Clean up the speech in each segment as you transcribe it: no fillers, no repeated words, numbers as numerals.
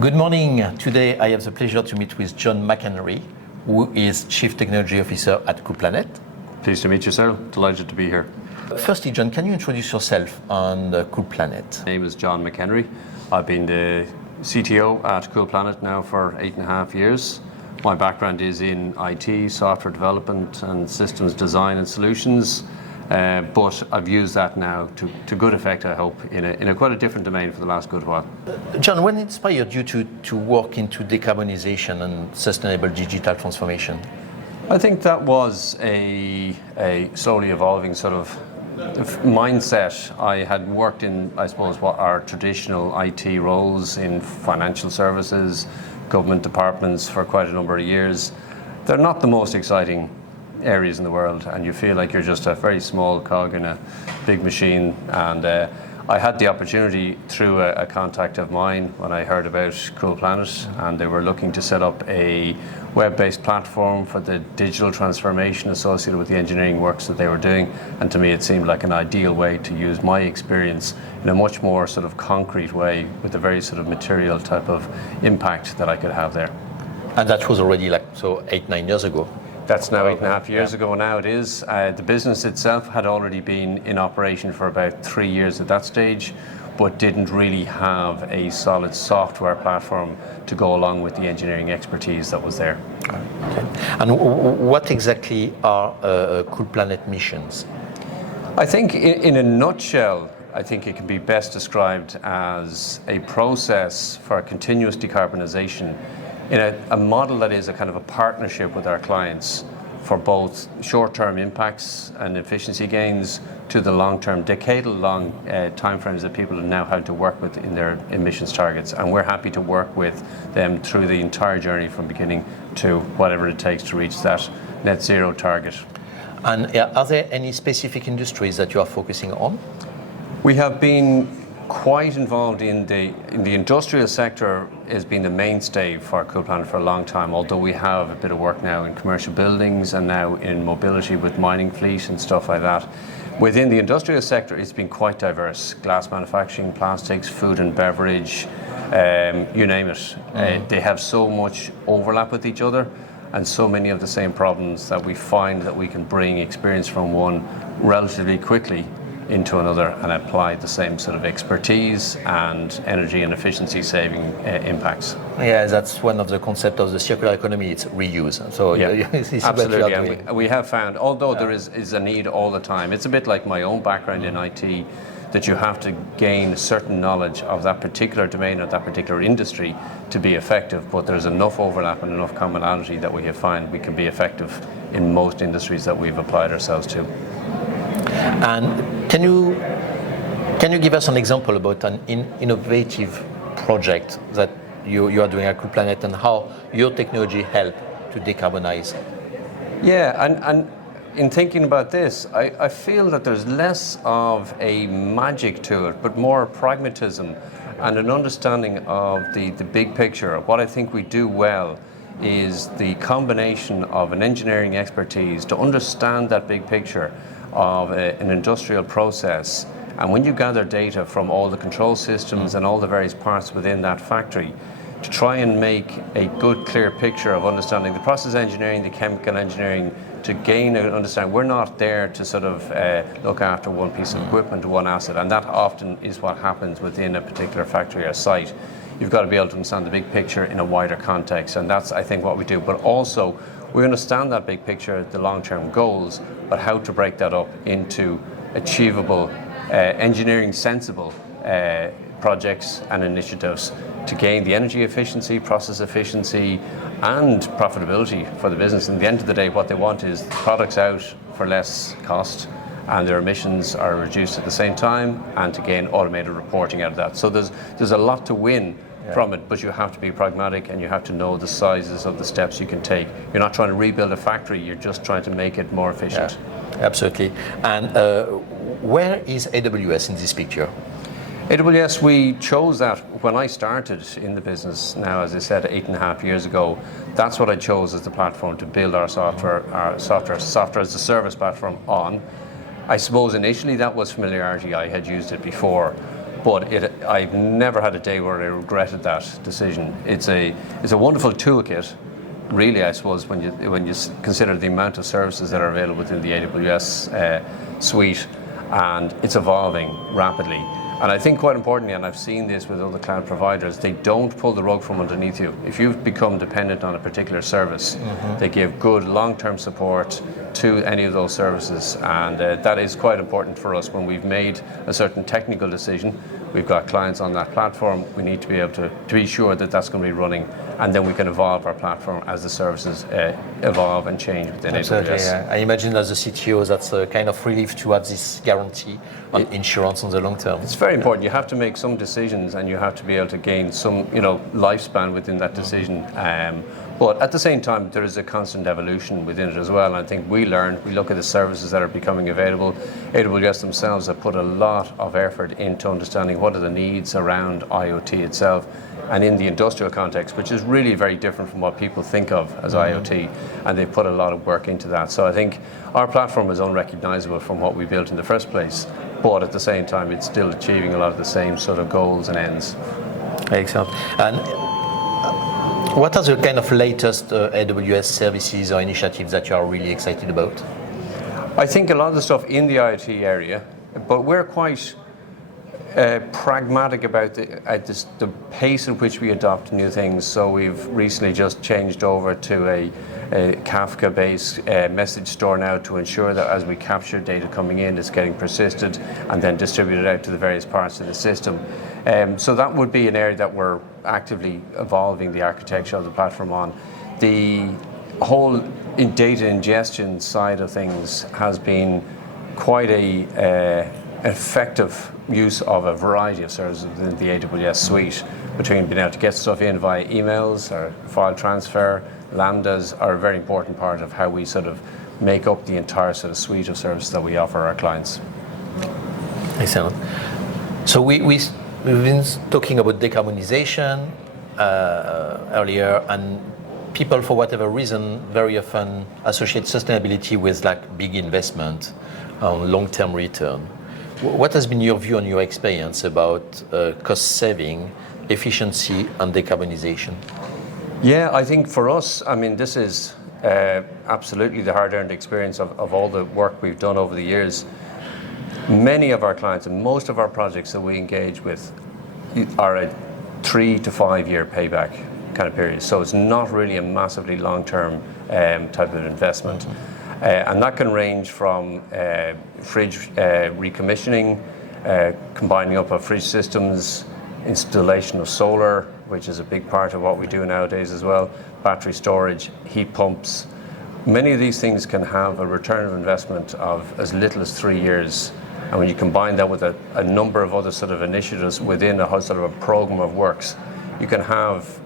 Good morning. Today I have the pleasure to meet with John MacEnri, who is Chief Technology Officer at CoolPlanet. Pleased to meet you, Cyril. Delighted to be here. Firstly, John, can you introduce yourself and CoolPlanet? My name is John MacEnri. I've been the CTO at CoolPlanet now for 8.5 years. My background is in IT, software development and systems design and solutions, but I've used that now to good effect, I hope, in a quite a different domain for the last good while. John, what inspired you to work into decarbonization and sustainable digital transformation? I think that was a slowly evolving sort of mindset. I had worked in, I suppose, what are traditional IT roles in financial services, government departments for quite a number of years. They're not the most exciting areas in the world, and you feel like you're just a very small cog in a big machine. And I had the opportunity through a contact of mine when I heard about CoolPlanet, and they were looking to set up a web-based platform for the digital transformation associated with the engineering works that they were doing. And to me it seemed like an ideal way to use my experience in a much more sort of concrete way with a very sort of material type of impact that I could have there. And that was already 8-9 years ago. That's now 8.5 years ago now it is. The business itself had already been in operation for about 3 years at that stage, but didn't really have a solid software platform to go along with the engineering expertise that was there. Okay. And what exactly are CoolPlanet missions? I think in a nutshell, I think it can be best described as a process for continuous decarbonization in a model that is a kind of a partnership with our clients for both short-term impacts and efficiency gains to the long-term, decadal-long timeframes that people now have to work with in their emissions targets. And we're happy to work with them through the entire journey from beginning to whatever it takes to reach that net zero target. And are there any specific industries that you are focusing on? We have been quite involved in the industrial sector. Has been the mainstay for CoolPlanet for a long time, although we have a bit of work now in commercial buildings and now in mobility with mining fleet and stuff like that. Within the industrial sector, it's been quite diverse. Glass manufacturing, plastics, food and beverage, you name it. They have so much overlap with each other and so many of the same problems that we find that we can bring experience from one relatively quickly into another and apply the same sort of expertise and energy and efficiency saving impacts. Yeah, that's one of the concepts of the circular economy, it's reuse. So yeah, absolutely. And we have found, although there is a need all the time, it's a bit like my own background in IT, that you have to gain certain knowledge of that particular domain or that particular industry to be effective, but there's enough overlap and enough commonality that we have found we can be effective in most industries that we've applied ourselves to. And can you give us an example about an innovative project that you are doing at CoolPlanet and how your technology helped to decarbonize? Yeah, and in thinking about this, I feel that there's less of a magic to it, but more pragmatism and an understanding of the big picture. What I think we do well is the combination of an engineering expertise to understand that big picture of an industrial process, and when you gather data from all the control systems and all the various parts within that factory, to try and make a good clear picture of understanding the process engineering, the chemical engineering, to gain an understanding. We're not there to sort of look after one piece of equipment, one asset, and that often is what happens within a particular factory or site. You've got to be able to understand the big picture in a wider context, and that's, I think, what we do. But also, we understand that big picture, the long-term goals, but how to break that up into achievable, engineering sensible projects and initiatives to gain the energy efficiency, process efficiency, and profitability for the business. And at the end of the day, what they want is products out for less cost and their emissions are reduced at the same time, and to gain automated reporting out of that. So there's a lot to win from it, but you have to be pragmatic and you have to know the sizes of the steps you can take. You're not trying to rebuild a factory, you're just trying to make it more efficient. Yeah, absolutely. And where is AWS in this picture? AWS, we chose that when I started in the business now, as I said, 8.5 years ago. That's what I chose as the platform to build our software as a service platform on. I suppose initially that was familiarity. I had used it before, but I've never had a day where I regretted that decision. It's a wonderful toolkit, really. I suppose when you consider the amount of services that are available within the AWS suite, and it's evolving rapidly. And I think quite importantly, and I've seen this with other cloud providers, they don't pull the rug from underneath you. If you've become dependent on a particular service, they give good long-term support to any of those services. And that is quite important for us when we've made a certain technical decision. We've got clients on that platform. We need to be able to be sure that that's going to be running, and then we can evolve our platform as the services evolve and change within Absolutely, AWS. yeah. I imagine as a CTO, that's a kind of relief to have this guarantee on insurance on the long term. It's very important. You have to make some decisions, and you have to be able to gain some, lifespan within that decision. But at the same time, there is a constant evolution within it as well. And I think we look at the services that are becoming available. AWS themselves have put a lot of effort into understanding what are the needs around IoT itself, and in the industrial context, which is really very different from what people think of as IoT, and they've put a lot of work into that. So I think our platform is unrecognizable from what we built in the first place, but at the same time, it's still achieving a lot of the same sort of goals and ends. Excellent. And what are the kind of latest AWS services or initiatives that you are really excited about? I think a lot of the stuff in the IoT area, but we're quite pragmatic about the pace at which we adopt new things. So we've recently just changed over to a Kafka-based message store now to ensure that as we capture data coming in, it's getting persisted and then distributed out to the various parts of the system. So that would be an area that we're actively evolving the architecture of the platform on. The whole data ingestion side of things has been quite a effective use of a variety of services within the AWS suite, between being able to get stuff in via emails or file transfer. Lambdas are a very important part of how we sort of make up the entire sort of suite of services that we offer our clients. Excellent. So we've been talking about decarbonization earlier, and people, for whatever reason, very often associate sustainability with like big investment on long-term return. What has been your view and your experience about cost saving, efficiency, and decarbonization? Yeah, I think for us, I mean, this is absolutely the hard-earned experience of all the work we've done over the years. Many of our clients and most of our projects that we engage with are a 3 to 5 year payback kind of period. So it's not really a massively long-term type of investment. And that can range from fridge recommissioning, combining up of fridge systems, installation of solar, which is a big part of what we do nowadays as well, battery storage, heat pumps. Many of these things can have a return of investment of as little as 3 years. And when you combine that with a number of other sort of initiatives within a whole sort of a program of works, you can have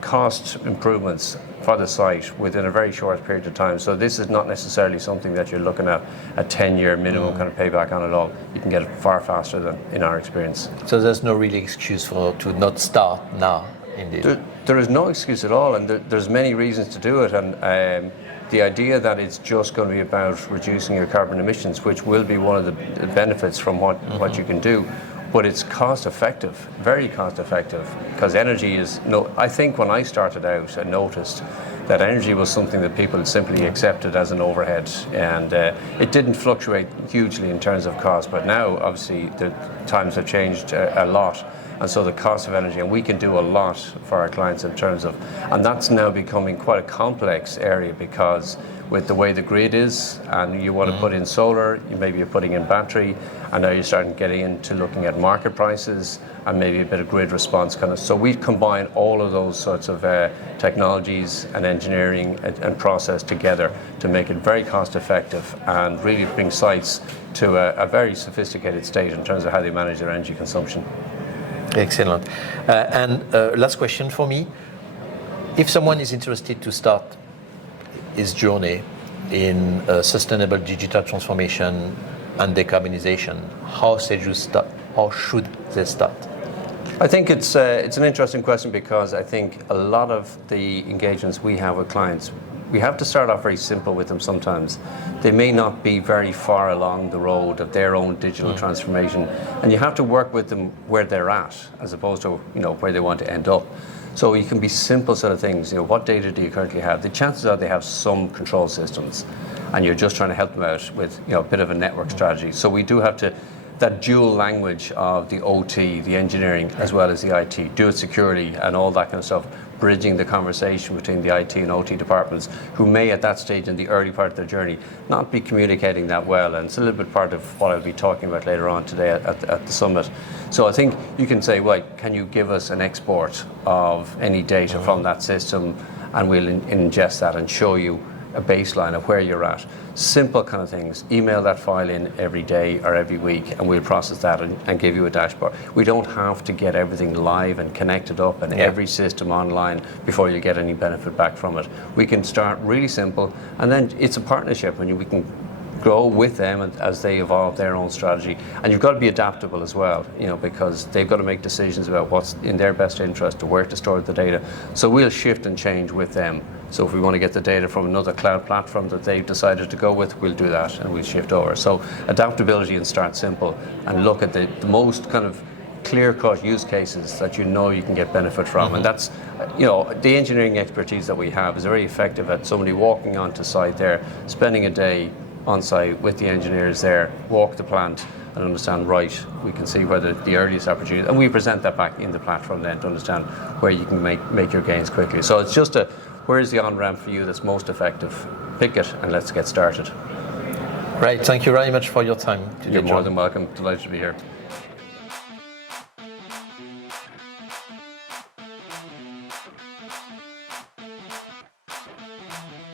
cost improvements for the site within a very short period of time. So this is not necessarily something that you're looking at a 10-year minimum kind of payback on at all. You can get it far faster than in our experience. So there's no really excuse to not start now, indeed. There is no excuse at all, and there's many reasons to do it. And the idea that it's just going to be about reducing your carbon emissions, which will be one of the benefits from what you can do, but it's cost effective, very cost effective, because energy is I think when I started out, I noticed that energy was something that people simply accepted as an overhead, and it didn't fluctuate hugely in terms of cost. But now, obviously, the times have changed a lot, and so the cost of energy, and we can do a lot for our clients in terms of, and that's now becoming quite a complex area, because with the way the grid is, and you want to put in solar, maybe you're putting in battery, and now you're starting getting into looking at market prices and maybe a bit of grid response kind of. So we combine all of those sorts of technologies and engineering and process together to make it very cost effective and really bring sites to a very sophisticated state in terms of how they manage their energy consumption. Excellent. And last question for me. If someone is interested to start his journey in sustainable digital transformation and decarbonization, how should they start? I think it's an interesting question, because I think a lot of the engagements we have with clients, we have to start off very simple with them sometimes. They may not be very far along the road of their own digital transformation, and you have to work with them where they're at, as opposed to where they want to end up. So you can be simple sort of things. What data do you currently have? The chances are they have some control systems, and you're just trying to help them out with a bit of a network strategy. So we do have to, that dual language of the OT, the engineering, as well as the IT, do it securely and all that kind of stuff, bridging the conversation between the IT and OT departments, who may at that stage in the early part of their journey not be communicating that well. And it's a little bit part of what I'll be talking about later on today at the summit. So I think you can say, well, can you give us an export of any data from that system, and we'll ingest that and show you a baseline of where you're at. Simple kind of things. Email that file in every day or every week, and we'll process that and give you a dashboard. We don't have to get everything live and connected up and every system online before you get any benefit back from it. We can start really simple, and then it's a partnership, and we can grow with them as they evolve their own strategy. And you've got to be adaptable as well, because they've got to make decisions about what's in their best interest, to where to store the data. So we'll shift and change with them. So if we want to get the data from another cloud platform that they've decided to go with, we'll do that, and we'll shift over. So adaptability, and start simple, and look at the most kind of clear-cut use cases that you can get benefit from. And that's, the engineering expertise that we have is very effective at somebody walking onto site there, spending a day on site with the engineers there, walk the plant and understand, right, we can see where the earliest opportunity, and we present that back in the platform then to understand where you can make your gains quickly. So it's just where's the on-ramp for you that's most effective? Pick it and let's get started. Great, thank you very much for your time today, You're more John. than welcome, delighted to be here.